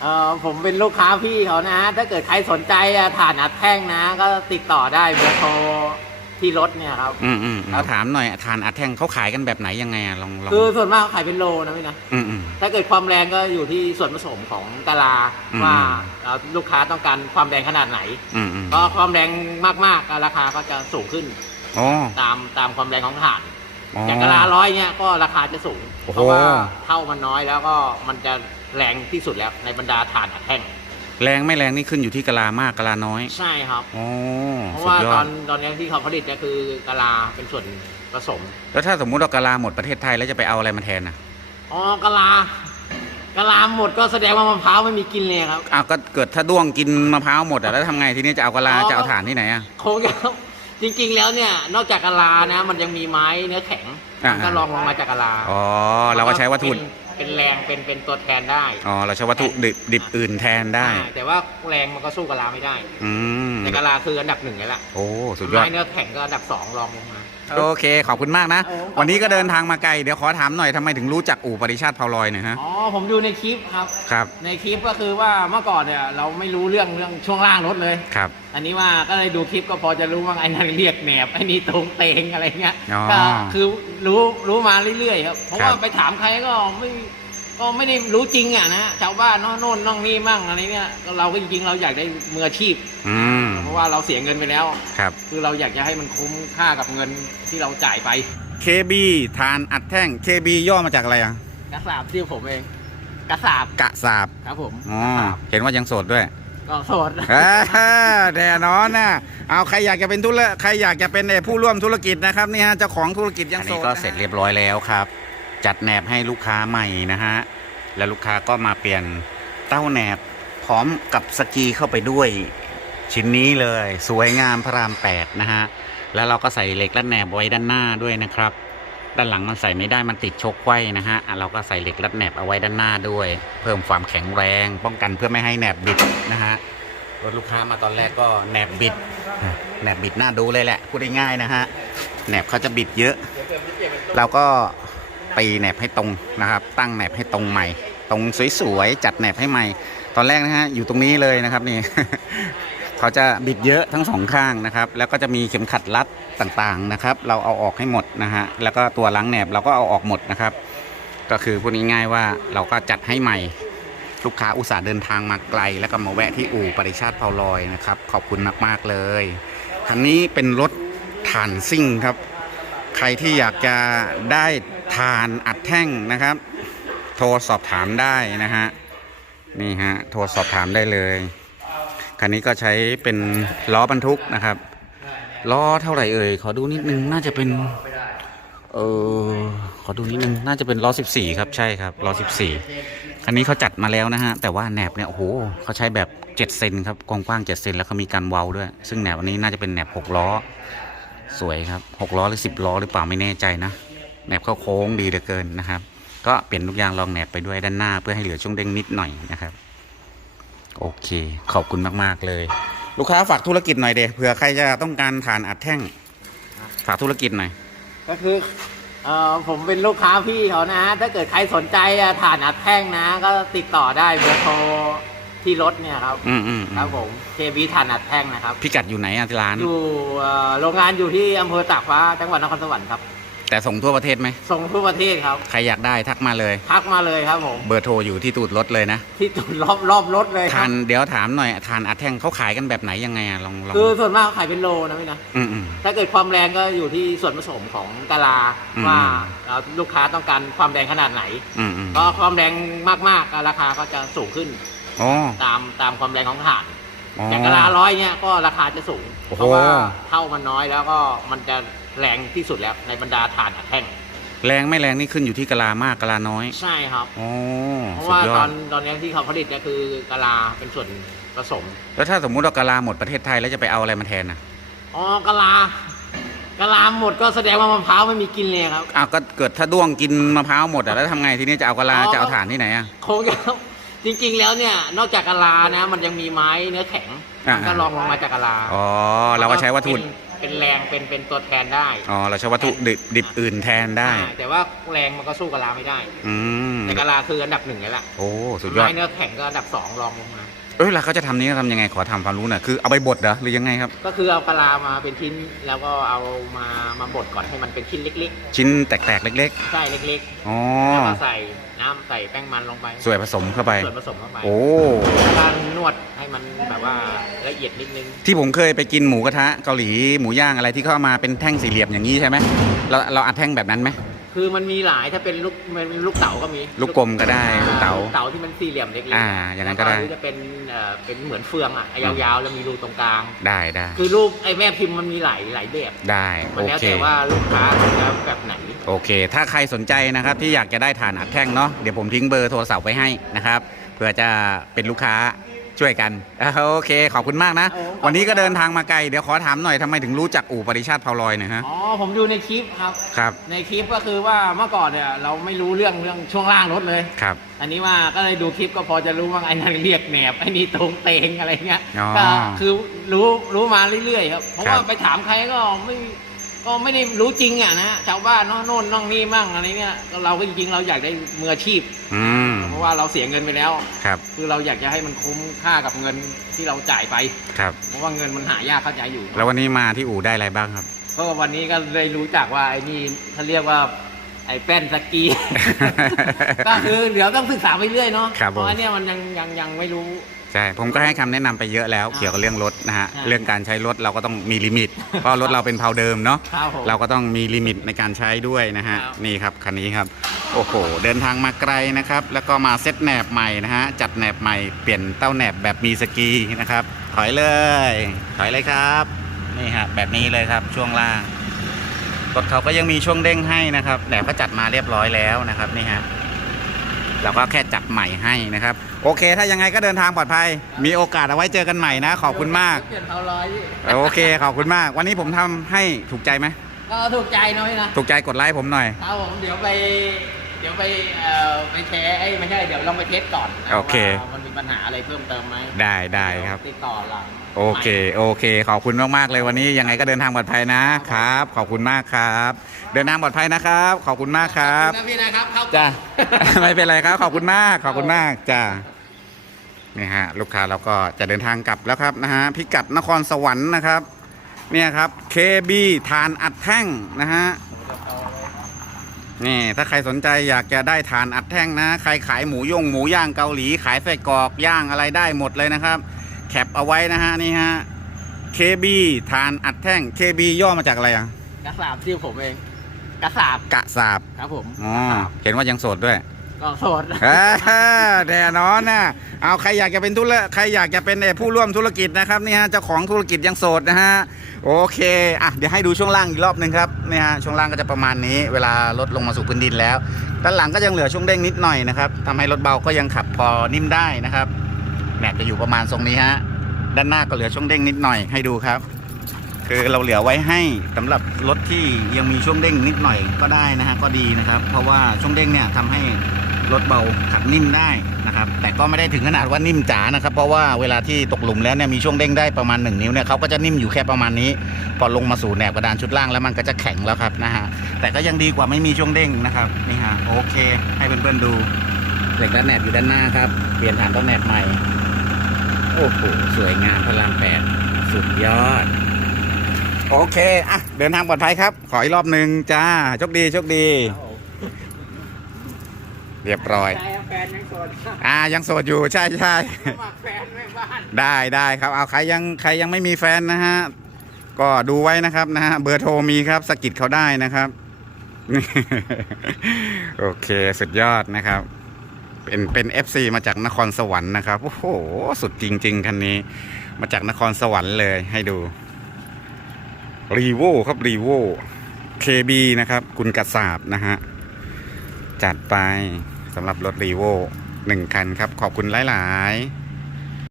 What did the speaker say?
เออผมเป็นลูกค้าพี่เขานะ ถ้าเกิดใครสนใจอะถ่านอัดแท่งนะ ก็ติดต่อได้เบอร์โทรที่รถเนี่ยครับ อืมอืมครัเราบถามหน่อยทานอัดแท่งเขาขายกันแบบไหนยังไงอะลองลองคือส่วนมากขายเป็นโลนะพี่นะ อืมอืม ถ้าเกิดความแรงก็อยู่ที่ส่วนผสมของกะลาอืม ว่าเอ่อลูกค้าต้องการความแรงขนาดไหน อืมอืมก็ความแรงมากๆก็ราคาก็จะสูงขึ้นอ๋อตามตามความแรงของถ่าน อ๋ออย่างกะลาร้อยเนี่ยก็ราคาจะสูงโอ้โหเพราะว่าเท่ามันน้อยแล้วก็มันจะแรงที่สุดแล้วในบรรดาถ่านอัดแท่งแรงไม่แรงนี่ขึ้นอยู่ที่กะลามากกะลาน้อย ใช่ครับโอ้เพราะสุดว่ายอตอดนตอนนี้ที่เขาผลิตเนี่ยคือกะลาเป็นส่วนผสม แล้วถ้าสมมุติเรากะลาหมดประเทศไทยแล้วจะไปเอาอะไรมาแทนนะอ๋อกะลากะลาหมดก็แสดงว่ามะพร้าวไม่มีกินเลยครับอ้าวก็เกิดถ้าด้วงกินมะพร้าวหมดอะแล้วทำไงทีนี้จะเอากะลาอ๋อจะเอาถ่านที่ไหนอะคงจะ จริงๆแล้วเนี่ยนอกจากกะลานะ มันยังมีไม้เนื้อแข็งอ่ามันก็ลองลงมาจากกะลาอ๋อเราก็ใช้วัตถุเป็นเป็นแรงเป็นเป็นตัวแทนได้อ๋อเราใช้วัตถุดิบดิบอื่นแทนได้ อ่าแต่ว่าแรงมันก็สู้กะลาไม่ได้ อืมแต่กะลาคืออันดับหนึ่งนี่แหละโอ้สุดยอด ไม้เนื้อแข็งก็อันดับสองรองลงมา โอเค ขอบคุณมากนะโอ้ขอบคุณวันนี้ก็เดินทางมาไกล เดี๋ยวขอถามหน่อยทำไมถึงรู้จักอู่ปริชาติเผาลอยเนี่ยฮะ อ๋อผมดูในคลิปครับ ครับ ในคลิปก็คือว่าเมื่อก่อนเนี่ยเราไม่รู้เรื่องเรื่องช่วงล่างรถเลย ครับ อันนี้ว่าก็เลยดูคลิปก็พอจะรู้ว่าไอ้นั่นเรียกแหนบไอ้นี่ตรงเตงอะไรเงี้ยอ๋อก็คือรู้รู้มาเรื่อยๆครับเพราะครับว่าไปถามใครก็ไม่ก็ไม่ได้รู้จริงอะนะชาวบ้านโน่นโน่นน้องนี่มั่งอะไรเนี่ยเราก็จริงๆเราอยากได้มืออาชีพ อืมเพราะ ว่าเราเสียเงินไปแล้ว ครับ คือเราอยากจะให้มันคุ้มค่ากับเงินที่เราจ่ายไป KB ทานอัดแท่ง KB ย่อมาจากอะไรอะ กระสาบที่ผมเอง กระสาบกะสาบครับผมอ๋อกระสาบเห็นว่ายังโสดด้วย ก็โสด เออแน่นอนนะเอาใครอยากจะเป็นธุรใครอยากจะเป็นเอ่อผู้ร่วมธุรกิจนะครับนี่ฮะเจ้าของธุรกิจยังโสดก็เสร็จเรียบร้อยแล้วครับ จัดแหนบให้ลูกค้าใหม่นะฮะ แล้วลูกค้าก็มาเปลี่ยนเต้าแหนบพร้อมกับสกีเข้าไปด้วย ชิ้นนี้เลยสวยงามพระรามแปดนะฮะ แล้วเราก็ใส่เหล็กรัดแหนบไว้ด้านหน้าด้วยนะครับ ด้านหลังมันใส่ไม่ได้มันติดชกไว้นะฮะเราก็ใส่เหล็กรัดแหนบเอาไว้ด้านหน้าด้วย เพิ่มความแข็งแรง ป้องกันเพื่อไม่ให้แหนบบิดนะฮะรถลูกค้ามาตอนแรกก็แหนบบิดแหนบบิดหน้าดูเลยแหละพูดง่ายๆนะฮะแหนบเขาจะบิดเยอะ เราก็ตีแหนบให้ตรงนะครับ ตั้งแหนบให้ตรงใหม่ ตรงสวยๆจัดแหนบให้ใหม่ ตอนแรกนะฮะอยู่ตรงนี้เลยนะครับนี่ เขาจะบิดเยอะทั้งสองข้างนะครับ แล้วก็จะมีเข็มขัดรัดต่างๆนะครับ เราเอาออกให้หมดนะฮะแล้วก็ตัวล้างแหนบเราก็เอาออกหมดนะครับ ก็คือพูดง่ายๆว่าเราก็จัดให้ใหม่ลูกค้าอุตส่าห์เดินทางมาไกล แล้วก็มาแวะที่อู่ปริชาติเผาลอยนะครับ ขอบคุณมากๆเลยคันนี้เป็นรถถ่านซิ่งครับ ใครที่อยากจะได้ทานอัดแท่งนะครับ โทรสอบถามได้นะฮะนี่ฮะโทรสอบถามได้เลย คันนี้ก็ใช้เป็นล้อบรรทุกนะครับล้อเท่าไหร่เอ่ยขอดูนิดนึงน่าจะเป็นเออขอดูนิดนึงน่าจะเป็นล้อ14 ครับใช่ครับล้อ14 คันนี้เขาจัดมาแล้วนะฮะ แต่ว่าแหนบเนี่ยโอ้โหเขาใช้แบบ7เซนครับกว้างๆ7เซนแล้วเขามีการเว้าด้วย ซึ่งแหนบอันนี้น่าจะเป็นแหนบ6ล้อ สวยครับ6ล้อหรือ 10ล้อหรือเปล่าไม่แน่ใจนะแหนบเข้าโค้งดีเหลือเกินนะครับ ก็เปลี่ยนลูกยางรองแหนบไปด้วยด้านหน้าเพื่อให้เหลือช่วงเด้งนิดหน่อยนะครับ โอเค ขอบคุณมากๆเลย ลูกค้าฝากธุรกิจหน่อยเดเผื่อใครจะต้องการฐานอัดแท่ง ฝากธุรกิจหน่อย ก็คือเอ่อผมเป็นลูกค้าพี่เขานะถ้าเกิดใครสนใจอะถ่านอัดแท่งนะ ก็ติดต่อได้เบอร์โทรที่รถเนี่ยครับอืมอืมอืมครับผมเคบีถ่านอัดแท่งนะครับ พิกัดอยู่ไหนอะที่ร้าน อยู่เอ่อโรงงานอยู่ที่อำเภอตากฟ้าจังหวัดนครสวรรค์ครับ แต่ส่งทั่วประเทศไหม ส่งทั่วประเทศครับ ใครอยากได้ทักมาเลย ทักมาเลยครับผม เบอร์โทรอยู่ที่ตูดรถเลยนะ ที่จุดรอบรอบรถเลยคทารับนเดี๋ยวถามหน่อยทานอัดแท่งเขาขายกันแบบไหนยังไงอะลองลองคือส่วนมากขายเป็นโลนะพี่นะ อืมอืม ถ้าเกิดความแรงก็อยู่ที่ส่วนผสมของกะลาอืม ว่าเอ่อลูกค้าต้องการความแรงขนาดไหน อืมอืมก็ความแรงมากๆก็ราคาก็จะสูงขึ้นอ๋อตามตามความแรงของถ่านอ๋อ อย่างกะลาร้อยเนี่ยก็ราคาจะสูง โอ้โห เพราะว่าเท่ามันน้อยแล้วก็มันจะ แรงที่สุดแล้วในบรรดาถ่านอัดแท่งแรงไม่แรงนี่ขึ้นอยู่ที่กะลามากกะลาน้อยใช่ครับอ๋อเพราะสุดว่ายอตอดนตอนนี้ที่เขาผลิตเนี่ยคือกะลาเป็นส่วนผสม แล้วถ้าสมมุติเรากะลาหมดประเทศไทยแล้วจะไปเอาอะไรมาแทนอะอ๋อกะลากะลาหมดก็แสดงว่ามะพร้าวไม่มีกินเลยครับอ้าวก็เกิดถ้าด้วงกินมะพร้าวหมดอะแล้วทำไงทีนี้จะเอากะลาอ๋อจะเอาถ่านที่ไหนอะคงจะ จจริงๆแล้วเนี่ยนอกจากกะลานะ มันยังมีไม้เนื้อแข็งอ่ามันก็ลองลงมาจากกะลาอ๋อ เราก็ใช้วัตถุเป็นเป็นแรงเป็นเป็นตัวแทนได้อ๋อ เราใช้วัตถุดิบดิบอื่นแทนได้ อ่าแต่ว่าแรงมันก็สู้กะลาไม่ได้ อืมแต่กะลาคืออันดับหนึ่งเลยล่ะโอ้ สุดยอด ไม้เนื้อแข็งก็อันดับสองรองลงมา เอ้ยแล้วเขาจะทำนี้ทำยังไงขอทำความรู้หน่อยคือเอาไปบดเหรอหรือยังไงครับ ก็คือเอากะลามาเป็นชิ้นแล้วก็เอามามาบดก่อนให้มันเป็นชิ้นเล็กชิ้นแตกๆเล็กๆใช่เล็กๆอ๋อๆแล้วก็ใส่น้ำใส่แป้งมันลงไปส่วนผสมเข้าไป ส่วนผสมเข้าไปโอ้ แล้วก็นวดให้มันแบบว่าละเอียดนิดนึง ที่ผมเคยไปกินหมูกระทะเกาหลีหมูย่างอะไรที่เข้ามาเป็นแท่งสี่เหลี่ยมอย่างนี้ใช่ไหมเราเราอัดแท่งแบบนั้นไหม คือมันมีหลายถ้าเป็นลูกเป็นลูกเต๋าก็มีลูกกลมก็ได้ลูกเต๋าลูกเต๋าที่มันสี่เหลี่ยมเล็กๆอ่าอย่างนั้นก็ได้แล้วหรือจะเป็นเอ่อเป็นเหมือนเฟืองอะยาวๆแล้วมีรูตรงกลางได้ได้คือลูกไอ้แม่พิมพ์มันมีหลายหลายแบบได้มันโอแล้วเคแต่ว่าลูกค้าจะแบบไหนโอเค ถ้าใครสนใจนะครับที่อยากจะได้ฐานอัดแท่งเนาะเดี๋ยวผมทิ้งเบอร์โทรศัพท์ไว้ให้นะครับเผื่อจะเป็นลูกค้า ช่วยกันอะโอเค ขอบคุณมากนะโอ้ขอบคุณวันนี้ก็เดินทางมาไกล เดี๋ยวขอถามหน่อยทำไมถึงรู้จักอู่ปริชาติพาวลอยหน่อยฮะ อ๋อผมดูในคลิปครับ ครับ ในคลิปก็คือว่าเมื่อก่อนเนี่ยเราไม่รู้เรื่องเรื่องช่วงล่างรถเลย ครับ อันนี้ว่าก็เลยดูคลิปก็พอจะรู้ว่าไอ้นั่นเรียกแหนบไอ้นี่ตรงเตงอะไรเงี้ยอ๋อก็คือรู้รู้มาเรื่อยๆครับเพราะครับว่าไปถามใครก็ไม่ก็ไม่ได้รู้จริงอะนะชาวบ้านเนาะโน่นน้องนี่มั่งอะไรเงี้ยก็เราก็จริงๆเราอยากได้มืออาชีพ อืมเพ ราะว่าเราเสียเงินไปแล้ว ครับ คือเราอยากจะให้มันคุ้มค่ากับเงินที่เราจ่ายไป ครับ เพราะว่าเงินมันหายากเข้าใจอยู่ แล้ววันนี้มาที่อู่ได้อะไรบ้างครับ ก็วันนี้ก็เลยรู้จักว่าไอ้นี่เขาเรียกว่าไอ้แป้นสกี ก็คือเดี๋ยวต้องศึกษาไปเรื่อยเนาะ ครับเพผมราะอันเนี้ยมันยังยังยังไม่รู้ ใช่ ผมก็ให้คำแนะนำไปเยอะแล้วอ่าเกี่ยวกับเรื่องรถนะฮะอ่าเรื่องการใช้รถเราก็ต้องมีลิมิต เพราะรถเราเป็นเพาเดิมเนาะ ครับผมเราก็ต้องมีลิมิตในการใช้ด้วยนะฮะ ครับ นี่ครับคันนี้ครับ โอ้โห เดินทางมาไกลนะครับ แล้วก็มาเซ็ตแหนบใหม่นะฮะ จัดแหนบใหม่ เปลี่ยนเต้าแหนบแบบมีสกีนะครับ ถอยเลย ถอยเลยครับ นี่ฮะ แบบนี้เลยครับ ช่วงล่าง รถเขาก็ยังมีช่วงเด้งให้นะครับ แหนบก็จัดมาเรียบร้อยแล้วนะครับ นี่ฮะ เราก็แค่จัดใหม่ให้นะครับ โอเค ถ้ายังไงก็เดินทางปลอดภัย มีโอกาสเอาไว้เจอกันใหม่นะ ขอบคุณมาก เปลี่ยนเท้าร้อยโอเค ขอบคุณมาก วันนี้ผมทำให้ถูกใจไหมก็ถูกใจเนาะพี่นะ ถูกใจกดไลค์ผมหน่อย ครับผมเดี๋ยวไปเดี๋ยวไปเอ่อไปแชร์ไอ้ยไม่ใช่เดี๋ยวลองไปเทสก่อนนะโอเค ว่ามันมีปัญหาอะไรเพิ่มเติมไหมได้ได้ครับ ติดต่อหลัง โอเค โอเค ขอบคุณมาก ๆ เลยวันนี้ยังไงก็เดินทางปลอดภัยนะครับ ขอบคุณมากครับ เดินทางปลอดภัยนะครับ ขอบคุณมากครับ ขอณนะพี่นะครับเข้า จ้า ไม่เป็นไรครับขอบคุณมากขอบคุณมากจ้านี่ฮะลูกค้าเราก็จะเดินทางกลับแล้วครับนะฮะพิกัดนครสวรรค์นะครับ เนี่ยครับ KB ทานอัดแท่งนะฮะ นี่ถ้าใครสนใจอยากจะได้ฐานอัดแท่งนะ ใครขายหมูย่งหมูย่างเกาหลีขายไส้กรอกย่างอะไรได้หมดเลยนะครับ แคปเอาไว้นะฮะนี่ฮะ KB ฐานอัดแท่ง KB ย่อมาจากอะไรอะกระสาบชื่อผมเองกระสาบกะสาบครับผมอ๋อกระสาบเห็นว่ายังโสดด้วย ก็โสดเออแน่นอนนะเอาใครอยากจะเป็นธุระใครอยากจะเป็นผู้ร่วมธุรกิจนะครับนี่ฮะเจ้าของธุรกิจยังโสดนะฮะโอเคอะเดี๋ยวให้ดูช่วงล่างอีกรอบหนึ่งครับนี่ฮะช่วงล่างก็จะประมาณนี้ เวลารถลงมาสู่พื้นดินแล้วด้านหลังก็ยังเหลือช่วงเด้งนิดหน่อยนะครับทำให้รถเบาก็ยังขับพอนิ่มได้นะครับแม็กจะอยู่ประมาณทรงนี้ฮะด้านหน้าก็เหลือช่วงเด้งนิดหน่อยให้ดูครับ คือเราเหลือไว้ให้สำหรับรถที่ยังมีช่วงเด้งนิดหน่อยก็ได้นะฮะก็ดีนะครับ เพราะว่าช่วงเด้งเนี่ยทำให้รถเบาขับนิ่มได้นะครับ แต่ก็ไม่ได้ถึงขนาดว่านิ่มจ๋านะครับ เพราะว่าเวลาที่ตกหลุมแล้วเนี่ยมีช่วงเด้งได้ประมาณ 1 นิ้วเนี่ยเขาก็จะนิ่มอยู่แค่ประมาณนี้ พอลงมาสู่แหนบกระดานชุดล่างแล้วมันก็จะแข็งแล้วครับนะฮะแต่ก็ยังดีกว่าไม่มีช่วงเด้งนะครับนี่ฮะโอเค ให้เพื่อนๆดูเหล็กด้านแหนบอยู่ด้านหน้าครับเปลี่ยนฐานต้นแหนบใหม่โอ้โหสวยงามพลังแปดสุดยอด โอเคอะเดินทางปลอดภัยครับ ขออีกรอบหนึ่งจ้าโชคดีโชคดี เรียบร้อยใช่แฟนยังโสดอ่ายังโสดอยู่ใช่ใช่สมัครแฟนแม่บ้าน ได้ได้ครับเอาใครยังใครยังไม่มีแฟนนะฮะก็ดูไว้นะครับนะฮะเบอร์โทรมีครับสะกิดเขาได้นะครับ โอเคสุดยอดนะครับ เป็นเป็น FC มาจากนครสวรรค์นะครับโอ้โหสุดจริง ๆคันนี้ มาจากนครสวรรค์เลยให้ดู รีโวครับรีโว KB นะครับ คุณกระสาบนะฮะ จัดไปสำหรับรถรีโวหนึ่งคันครับ ขอบคุณหลาย ๆ